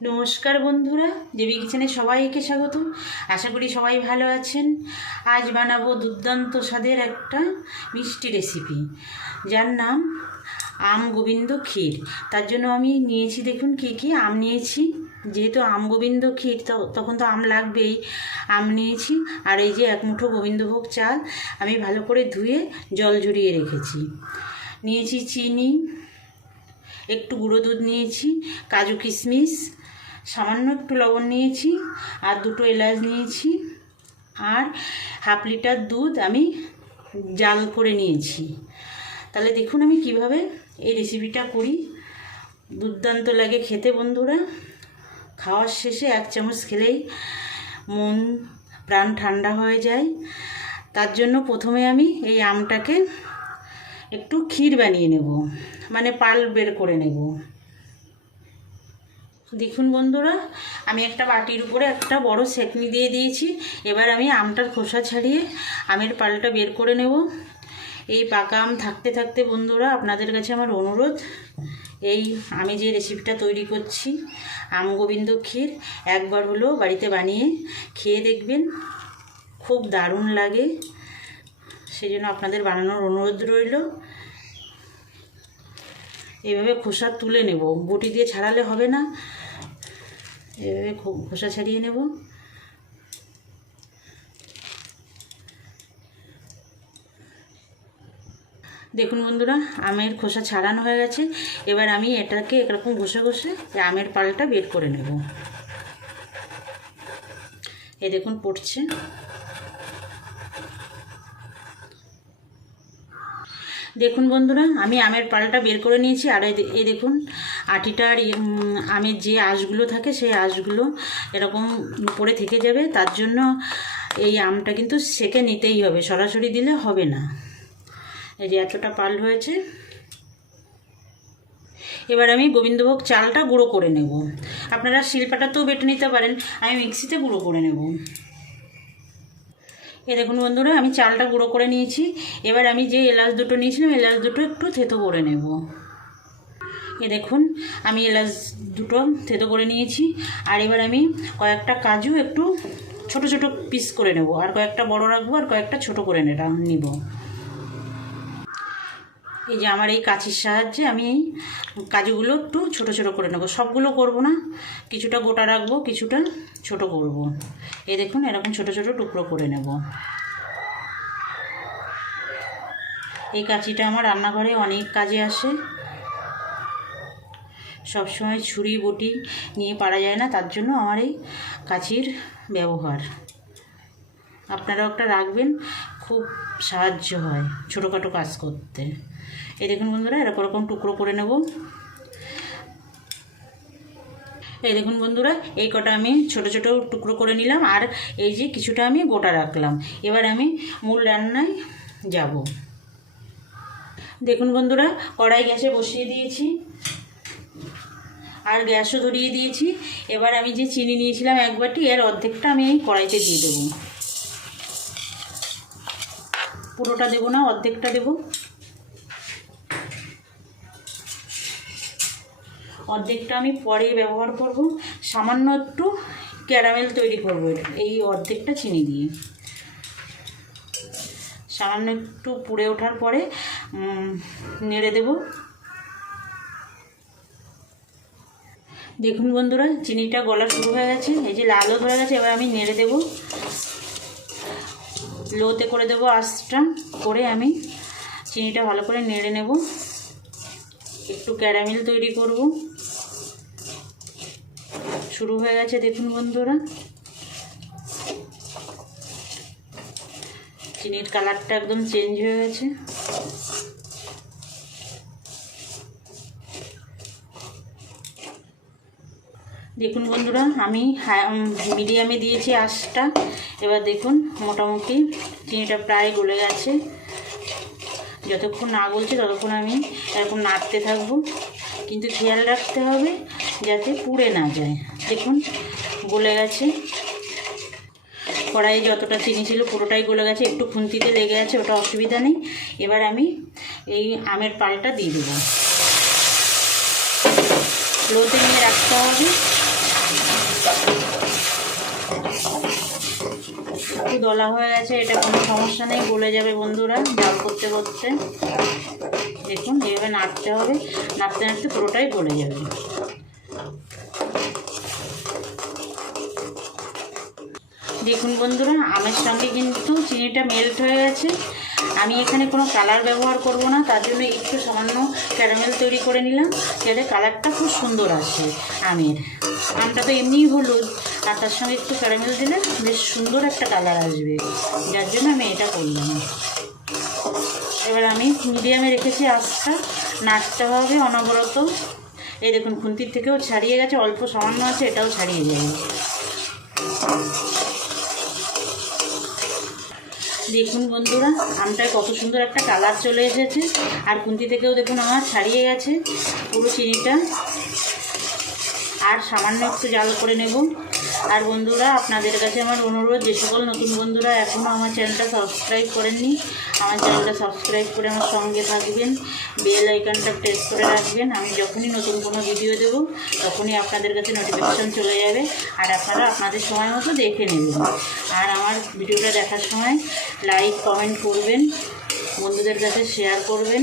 নমস্কার বন্ধুরা, দেবী কিচেনে সবাইকে স্বাগত। আশা করি সবাই ভালো আছেন। আজ বানাবো দুর্দান্ত স্বাদের একটা মিষ্টি রেসিপি, যার নাম আম গোবিন্দ ক্ষীর। তার জন্য আমি নিয়েছি, দেখুন কী কী আম নিয়েছি। যেহেতু আম গোবিন্দ ক্ষীর তখন তো আম লাগবেই। আম নিয়েছি, আর এই যে এক মুঠো গোবিন্দভোগ চাল আমি ভালো করে ধুয়ে জল ঝরিয়ে রেখেছি। নিয়েছি চিনি, একটু গুঁড়ো দুধ নিয়েছি, কাজু কিশমিশ, সামান্য একটু লবণ নিয়েছি, আর দুটো এলাচ নিয়েছি, আর হাফ লিটার দুধ আমি জাল করে নিয়েছি। তাহলে দেখুন আমি কিভাবে এই রেসিপিটা করি। দুর্দান্ত লাগে খেতে বন্ধুরা। খাওয়ার শেষে এক চামচ খেলেই মন প্রাণ ঠান্ডা হয়ে যায়। তার জন্য প্রথমে আমি এই আমটাকে একটু ক্ষীর বানিয়ে নেব, মানে পাল বের করে নেব। দেখুন বন্ধুরা, আমি একটা বাটির উপরে একটা বড় সেকনি দিয়ে দিয়েছি। এবার আমি আমটার খোসা ছাড়িয়ে আমের পালটা বের করে নেব। এই পাকা আম থাকতে থাকতে বন্ধুরা, আপনাদের কাছে আমার অনুরোধ, এই আমি যে রেসিপিটা তৈরি করছি আম গোবিন্দ ক্ষীর, একবার হলেও বাড়িতে বানিয়ে খেয়ে দেখবেন, খুব দারুণ লাগে। সেই জন্য আপনাদের বানানোর অনুরোধ রইল। এইভাবে খোসা তুলে নেব, বটি দিয়ে ছাড়ালে হবে না, এভাবে খোসা ছাড়িয়ে নেব। দেখুন বন্ধুরা, আমের খোসা ছাড়ানো হয়ে গেছে। এবার আমি এটাকে এরকম ঘষে ঘষে আমের পালটা বের করে নেব। এই দেখুন পড়ছে। দেখুন বন্ধুরা, আমি আমের পালটা বের করে নিয়েছি। আর এই দেখুন আটিটার আমের যে আঁশগুলো থাকে সেই আঁশগুলো এরকম উপরে থেকে যাবে। তার জন্য এই আমটা কিন্তু সেকে নিতেই হবে, সরাসরি দিলে হবে না। এই যে এতটা পাল হয়েছে। এবার আমি গোবিন্দভোগ চালটা গুঁড়ো করে নেব। আপনারা শিলপাটাতেও বেটে নিতে পারেন, আমি মিক্সিতে গুঁড়ো করে নেব। এই দেখুন বন্ধুরা, আমি চালটা গুঁড়ো করে নিয়েছি। এবার আমি যে এলাচ দুটো নিয়েছিলাম, এলাচ দুটো একটু থেতো করে নেব। এ দেখুন আমি এলাচ দুটো থেতো করে নিয়েছি। আর এবার আমি কয়েকটা কাজু একটু ছোট ছোট পিস করে নেব, আর কয়েকটা বড় রাখবো, আর কয়েকটা ছোট করে নিব। এই যে আমার এই কাঁচির সাহায্যে আমি এই কাজুগুলো একটু ছোট ছোট করে নেব। সবগুলো করব না, কিছুটা গোটা রাখবো, কিছুটা ছোট করব। এই দেখুন এরকম ছোট ছোট টুকরো করে নেব। এই কাঁচিটা আমার রান্নাঘরে অনেক কাজে আসে। সবসময় ছুরি বটি নিয়ে পারা যায় না, তার জন্য আমার এই কাঁচির ব্যবহার। আপনারাও একটা রাখবেন, খুব সাহায্য হয় ছোটোখাটো কাজ করতে। এই দেখুন বন্ধুরা, এরকম টুকরো করে নেব। এই দেখুন বন্ধুরা, এই কটা আমি ছোট ছোট টুকরো করে নিলাম, আর এই যে কিছুটা আমি গোটা রাখলাম। এবার আমি মূল রান্নায় যাব। দেখুন বন্ধুরা, কড়াই গ্যাসে বসিয়ে দিয়েছি, আর গ্যাসও ধরিয়ে দিয়েছি। এবার আমি যে চিনি নিয়েছিলাম এক বাটি, এর অর্ধেকটা আমি এই কড়াইতে দিয়ে দেবো। পুরোটা দেবো না, অর্ধেকটা দেবো। অর্ধেকটা আমি পরে ব্যবহার করব, সামান্য একটু ক্যারামেল তৈরি করব এই অর্ধেকটা চিনি দিয়ে। সামান্য একটু পুড়ে ওঠার পরে নেড়ে দেব। দেখুন বন্ধুরা, চিনিটা গলা শুরু হয়ে গেছে, এই যে লালও ধরে গেছে। এবার আমি নেড়ে দেব, লোতে করে দেবো আঁচটা, করে আমি চিনিটা ভালো করে নেড়ে নেব। একটু ক্যারামেল তৈরি করব। শুরু হয়ে গেছে দেখুন বন্ধুরা, চিনির কালারটা একদম চেঞ্জ হয়ে গেছে। দেখুন বন্ধুরা, আমি মিডিয়ামে দিয়েছি আঁচটা। এবার দেখুন মোটামুটি চিনিটা প্রায় গলে গেছে। যতক্ষণ না গলছে ততক্ষণ আমি এরকম নাড়তে থাকবো, কিন্তু খেয়াল রাখতে হবে যাতে পুড়ে না যায়। দেখুন গলে গেছে, কড়াইয়ে যতটা চিনি ছিল পুরোটাই গলে গেছে। একটু খুন্তিতে লেগে গেছে, ওটা অসুবিধা নেই। এবার আমি এই আমের পালটা দিয়ে দেবো। লোতে নিয়ে রাখতে হবে। একটু দলা হয়ে গেছে, এটা কোনো সমস্যা নেই, গলে যাবে বন্ধুরা জাল করতে করতে। দেখুন এইভাবে নাড়তে হবে, নাড়তে নাড়তে পুরোটাই গলে যাবে। দেখুন বন্ধুরা, আমের সঙ্গে কিন্তু চিনিটা মেল্ট হয়ে গেছে। আমি এখানে কোনো কালার ব্যবহার করব না, তার জন্য একটু সামান্য ক্যারামেল তৈরি করে নিলাম, যাতে কালারটা খুব সুন্দর আসে আমের। আমটা তো এমনিই হলুদ, আর তার সঙ্গে একটু ক্যারামেল দিলে বেশ সুন্দর একটা কালার আসবে, যার জন্য আমি এটা করলাম। এবার আমি মিডিয়ামে রেখেছি আঁচটা, নাড়তে হবে অনবরত। এই দেখুন খুন্তির থেকেও ছাড়িয়ে গেছে, অল্প সামান্য আছে, এটাও ছাড়িয়ে যাবে। দেখুন বন্ধুরা, আমটায় কত সুন্দর একটা কালার চলে এসেছে, আর খুন্তি থেকেও দেখুন আমার ছাড়িয়ে গেছে পুরো চিনিটা। আর সামান্য একটু জাল করে নেব। আর বন্ধুরা, আপনাদের কাছে আমার অনুরোধ, যে সকল নতুন বন্ধুরা এখনও আমার চ্যানেলটা সাবস্ক্রাইব করেননি, আমার চ্যানেলটা সাবস্ক্রাইব করে আমার সঙ্গে থাকবেন, বেল আইকনটা প্রেস করে রাখবেন। আমি যখনই নতুন কোনো ভিডিও দেব তখনই আপনাদের কাছে নোটিফিকেশান চলে যাবে, আর আপনারা আপনাদের সময় মতো দেখে নেবেন। আর আমার ভিডিওটা দেখার সময় লাইক কমেন্ট করবেন, বন্ধুদের কাছে শেয়ার করবেন।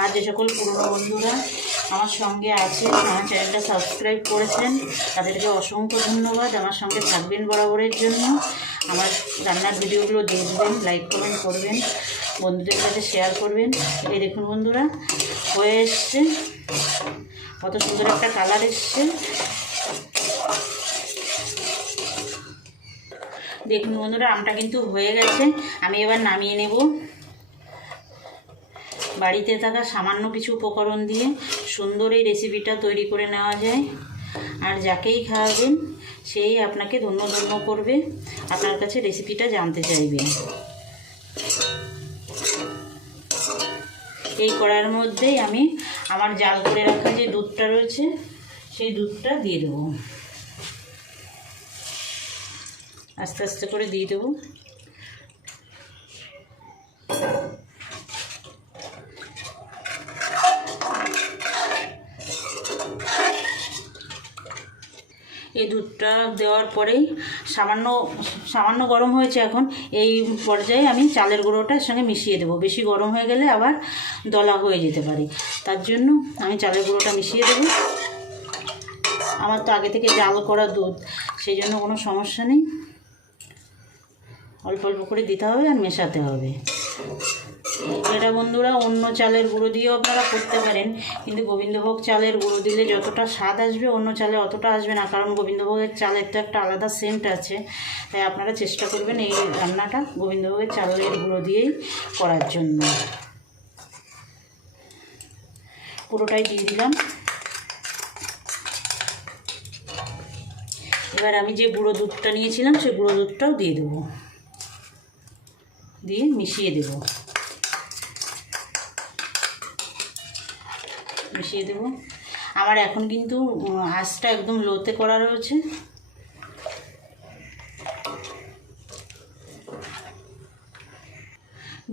আর যে সকল পুরনো বন্ধুরা আমার সঙ্গে আছে, আমার চ্যানেলটা সাবস্ক্রাইব করেছেন, তাদেরকে অসংখ্য ধন্যবাদ। আমার সঙ্গে থাকবেন বরাবরের জন্য, আমার রান্নার ভিডিওগুলো দেখবেন, লাইক কমেন্ট করবেন, বন্ধুদের কাছে শেয়ার করবেন। এই দেখুন বন্ধুরা, হয়ে এসছে, কত সুন্দর একটা কালার এসছে। দেখুন বন্ধুরা, আমটা কিন্তু হয়ে গেছে। আমি এবার নামিয়ে নেব। বাড়িতে থাকা সামান্য কিছু উপকরণ দিয়ে সুন্দর এই রেসিপিটা তৈরি করে নেওয়া যায়, আর যাকেই খাওয়াবেন সেই আপনাকে ধন্য ধন্য করবে, আপনার কাছে রেসিপিটা জানতে চাইবে। এই কড়াইয়ের মধ্যেই আমি আমার জাল করে রাখা যে দুধটা রয়েছে সেই দুধটা দিয়ে দেবো, আস্তে আস্তে করে দিয়ে দেবো। এই দুধটা দেওয়ার পরেই সামান্য গরম হয়েছে এখন, এই পর্যায়ে আমি চালের গুঁড়োটার সঙ্গে মিশিয়ে দেবো। বেশি গরম হয়ে গেলে আবার দলা হয়ে যেতে পারে, তার জন্য আমি চালের গুঁড়োটা মিশিয়ে দেবো। আমার তো আগে থেকে জাল করা দুধ, সেই জন্য কোনো সমস্যা নেই। অল্প অল্প করে দিতে হবে আর মেশাতে হবে। এটা বন্ধুরা অন্য চালের গুঁড়ো দিয়েও আপনারা করতে পারেন, কিন্তু গোবিন্দভোগ চালের গুঁড়ো দিলে যতটা স্বাদ আসবে অন্য চালে অতটা আসবে না, কারণ গোবিন্দভোগের চালের তো একটা আলাদা সেন্ট আছে। তাই আপনারা চেষ্টা করবেন এই রান্নাটা গোবিন্দভোগের চালের গুঁড়ো দিয়েই করার জন্য। পুরোটাই দিয়ে দিলাম। এবার আমি যে গুঁড়ো দুধটা নিয়েছিলাম সেই গুঁড়ো দুধটাও দিয়ে দেবো, দিয়ে মিশিয়ে দেবো। আমার এখন কিন্তু আঁচটা একদম লোতে করা রয়েছে।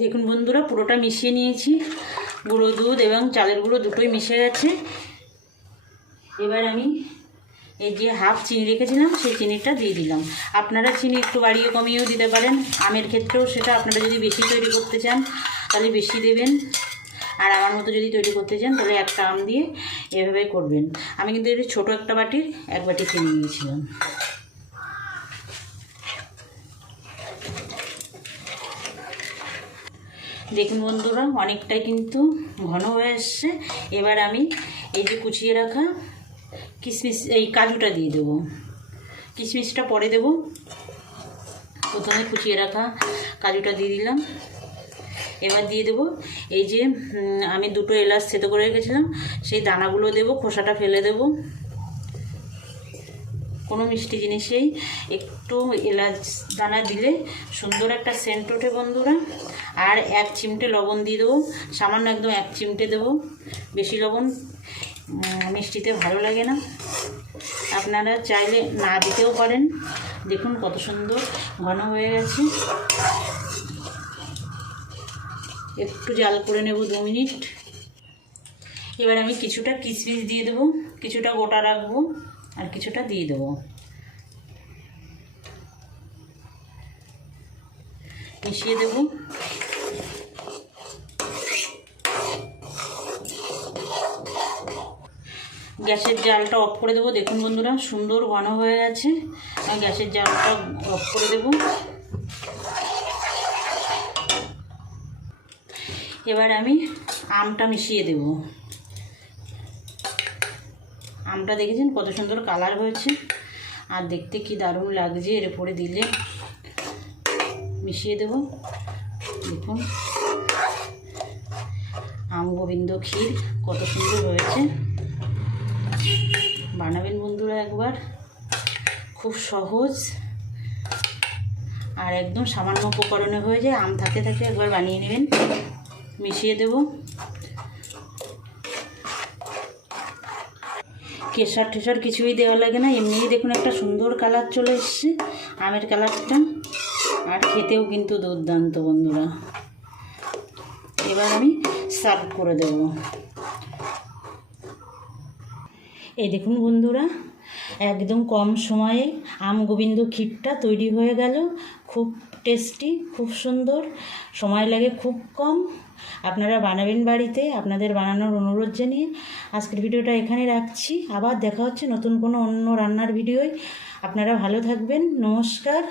দেখুন বন্ধুরা, পুরোটা মিশিয়ে নিয়েছি, গুঁড়ো দুধ এবং চালের গুঁড়ো দুটোই মিশে গেছে। এবার আমি এই যে হাফ চিনি রেখেছিলাম সেই চিনিটা দিয়ে দিলাম। আপনারা চিনি একটু বাড়িয়ে কমিয়েও দিতে পারেন, আমের ক্ষেত্রেও সেটা। আপনারা যদি বেশি তৈরি করতে চান তাহলে বেশি দেবেন, আর আমার মতো যদি তৈরি করতে চান তাহলে একটা আম দিয়ে এভাবে করবেন। আমি কিন্তু এর ছোটো একটা বাটির 1 বাটি চিনি নিয়েছিলাম। দেখুন বন্ধুরা, অনেকটাই কিন্তু ঘন হয়ে এসছে। এবার আমি এই যে কুচিয়ে রাখা কিশমিশ, এই কাজুটা দিয়ে দেবো। কিশমিশটা পরে দেব, প্রথমে কুচিয়ে রাখা কাজুটা দিয়ে দিলাম। এবার দিয়ে দেবো এই যে আমি 2টো এলাচ থেতো করে রেখেছিলাম, সেই দানাগুলো দেবো, খোসাটা ফেলে দেব। কোনো মিষ্টি জিনিসেই একটু এলাচ দানা দিলে সুন্দর একটা সেন্ট ওঠে বন্ধুরা। আর 1 চিমটে লবণ দিয়ে দেবো, সামান্য একদম 1 চিমটে দেবো, বেশি লবণ মিষ্টিতে ভালো লাগে না, আপনারা চাইলে না দিতেও পারেন। দেখুন কত সুন্দর ঘন হয়ে গেছে। একটু জাল করে নেব 2 মিনিট। এবার আমি কিছুটা কিশমিশ দিয়ে দেবো, কিছুটা গোটা রাখবো। আর কিছুটা দিয়ে দেবো। মিশিয়ে দেবো। গ্যাসের জালটা অফ করে দেবো। দেখুন বন্ধুরা, সুন্দর ঘন হয়ে গেছে। আমি গ্যাসের জালটা অফ করে দেবো। এবার আমি আমটা মিশিয়ে দেব। আমটা দেখেছেন কত সুন্দর কালার হয়েছে, আর দেখতে কি দারুণ লাগছে এর উপরে দিলে। মিশিয়ে দেব। দেখুন আম গোবিন্দ ক্ষীর কত সুন্দর হয়েছে। বানাবেন বন্ধুরা একবার, খুব সহজ আর একদম সামান্য উপকরণে হয়ে যায়। আম থাকতে থাকতে একবার বানিয়ে নেবেন। মিশিয়ে দেব। কেশর টেশর কিছুই দেওয়া লাগে না, এমনিই দেখুন একটা সুন্দর কালার চলে এসছে আমের কালারটা, আর খেতেও কিন্তু দুর্দান্ত বন্ধুরা। এবার আমি সার্ভ করে দেব। এই দেখুন বন্ধুরা, একদম কম সময়ে আম গোবিন্দ ক্ষীরটা তৈরি হয়ে গেল। খুব টেস্টি, খুব সুন্দর, সময় লাগে খুব কম। আপনারা বানাবেন বাড়িতে, আপনাদের বানানোর অনুরোধ জানিয়ে আজকের ভিডিওটা এখানে রাখছি। আবার দেখা হচ্ছে নতুন কোনো অন্য রান্নার ভিডিওয়। আপনারা ভালো থাকবেন। নমস্কার।